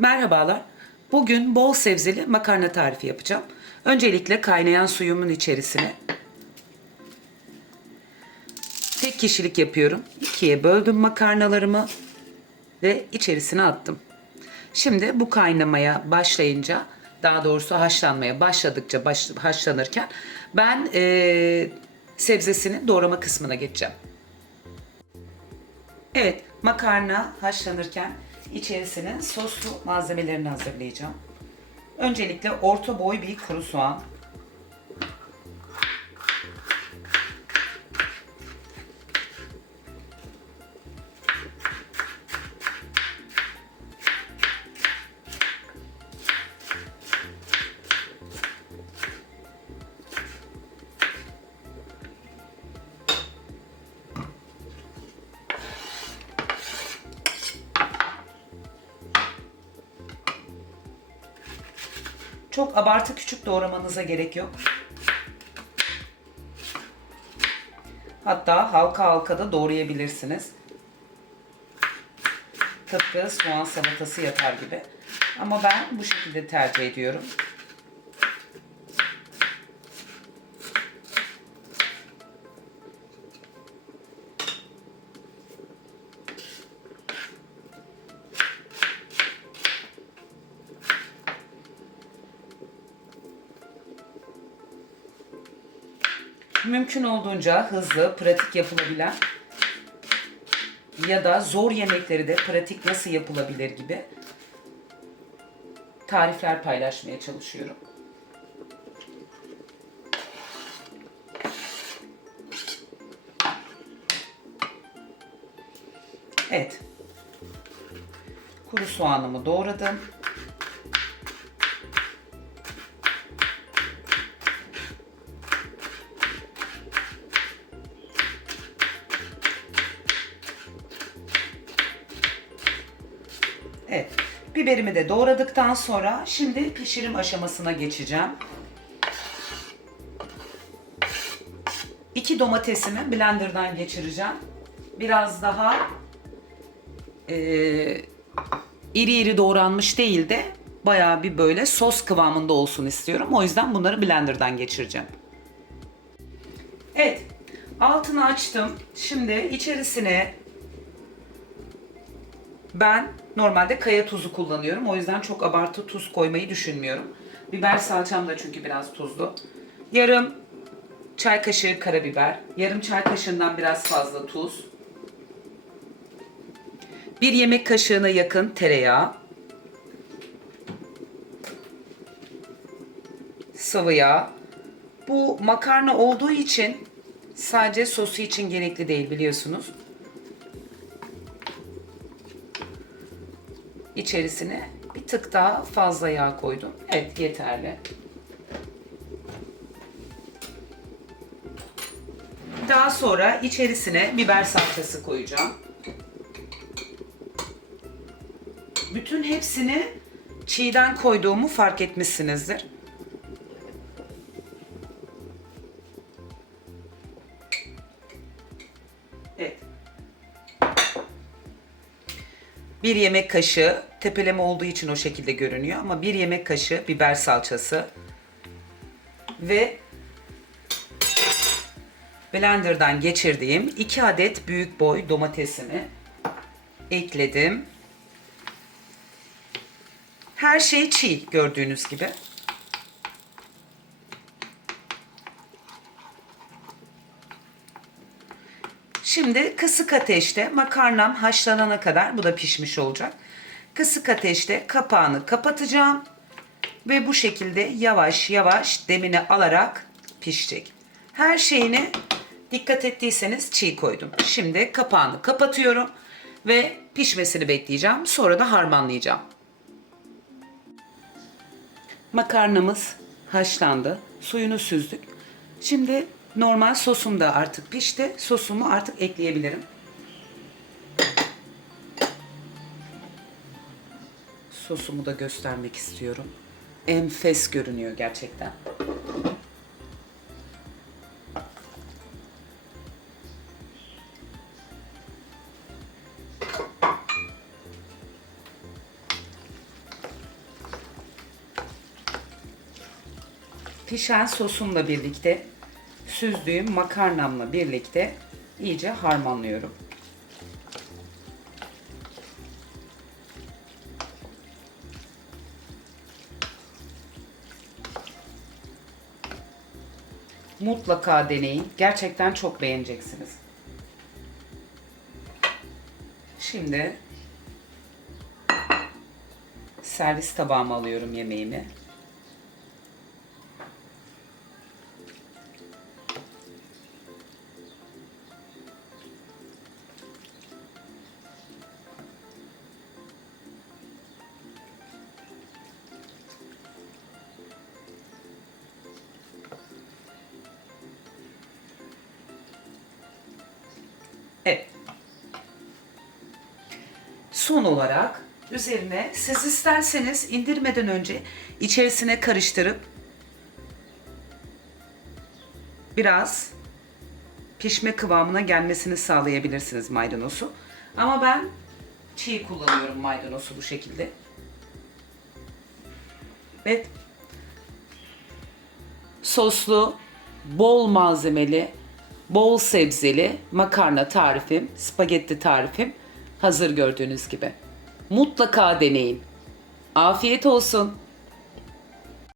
Merhabalar. Bugün bol sebzeli makarna tarifi yapacağım. Öncelikle kaynayan suyumun içerisine tek kişilik yapıyorum. İkiye böldüm makarnalarımı ve içerisine attım. Şimdi bu kaynamaya başlayınca, daha doğrusu haşlanmaya başladıkça baş, haşlanırken ben eee sebzesinin doğrama kısmına geçeceğim. Evet, makarna haşlanırken içerisine soslu malzemelerini hazırlayacağım. Öncelikle orta boy bir kuru soğan. Çok abartı küçük doğramanıza gerek yok. Hatta halka halka da doğrayabilirsiniz. Tıpkı soğan salatası yapar gibi. Ama ben bu şekilde tercih ediyorum. Mümkün olduğunca hızlı, pratik yapılabilen ya da zor yemekleri de pratik nasıl yapılabilir gibi tarifler paylaşmaya çalışıyorum. Evet. Kuru soğanımı doğradım. Biberimi de doğradıktan sonra şimdi pişirim aşamasına geçeceğim. İki domatesimi blenderdan geçireceğim. Biraz daha e, iri iri doğranmış değil de bayağı bir böyle sos kıvamında olsun istiyorum. O yüzden bunları blenderdan geçireceğim. Evet. Altını açtım. Şimdi içerisine ben normalde kaya tuzu kullanıyorum. O yüzden çok abartı tuz koymayı düşünmüyorum. Biber salçam da çünkü biraz tuzlu. Yarım çay kaşığı karabiber. Yarım çay kaşığından biraz fazla tuz. Bir yemek kaşığına yakın tereyağı. Sıvı yağ. Bu makarna olduğu için sadece sosu için gerekli değil biliyorsunuz. İçerisine bir tık daha fazla yağ koydum. Evet yeterli. Daha sonra içerisine biber salçası koyacağım. Bütün hepsini çiğden koyduğumu fark etmişsinizdir. 1 yemek kaşığı, tepeleme olduğu için o şekilde görünüyor ama 1 yemek kaşığı biber salçası ve blenderdan geçirdiğim 2 adet büyük boy domatesimi ekledim. Her şey çiğ gördüğünüz gibi. Şimdi kısık ateşte makarnam haşlanana kadar bu da pişmiş olacak. Kısık ateşte kapağını kapatacağım ve bu şekilde yavaş yavaş demini alarak pişecek. Her şeyini dikkat ettiyseniz çiğ koydum. Şimdi kapağını kapatıyorum ve pişmesini bekleyeceğim. Sonra da harmanlayacağım. Makarnamız haşlandı. Suyunu süzdük. Şimdi Normal sosum da artık pişti. Sosumu artık ekleyebilirim. Sosumu da göstermek istiyorum. Enfes görünüyor gerçekten. Pişen sosumla birlikte süzdüğüm makarnamla birlikte iyice harmanlıyorum. Mutlaka deneyin. Gerçekten çok beğeneceksiniz. Şimdi servis tabağıma alıyorum yemeğimi. Son olarak üzerine siz isterseniz indirmeden önce içerisine karıştırıp biraz pişme kıvamına gelmesini sağlayabilirsiniz maydanozu. Ama ben çiğ kullanıyorum maydanozu bu şekilde. Evet. Soslu, bol malzemeli, bol sebzeli makarna tarifim, spagetti tarifim hazır gördüğünüz gibi. Mutlaka deneyin. Afiyet olsun.